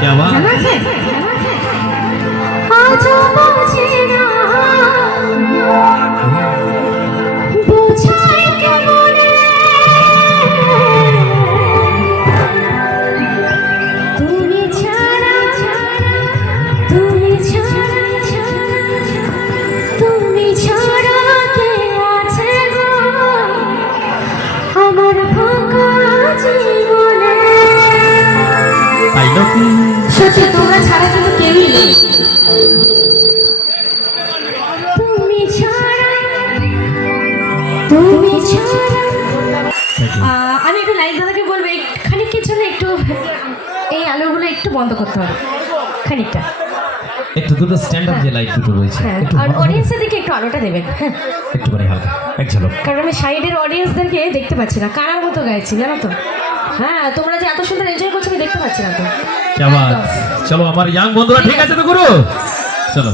क्या बात সত্যি তোমরা ছাড়া কিন্তু কেউই নেই। আমি একটু লাইট দাদাকে বলবো খানিকের জন্য একটু এই আলোগুলো একটু বন্ধ করতে হবে খানিকটা। একটু দুটো স্ট্যান্ড আপ যে লাইট দুটো রয়েছে হ্যাঁ, একটু আর অডিয়েন্সের দিকে একটু আলোটা দেবেন। হ্যাঁ, একটুখানি হালকা এক ঝলক, কারণ আমি সাইডের অডিয়েন্সদেরকে দেখতে পাচ্ছি না, কারার মতো গাইছি জানো তো। হ্যাঁ, তোমরা যে এত সুন্দর এনজয় করছো আমি দেখতে পাচ্ছি না তো। क्या बात। चलो हमारे यंग बंधुरा ठीक আছে তো গুরু, চলো।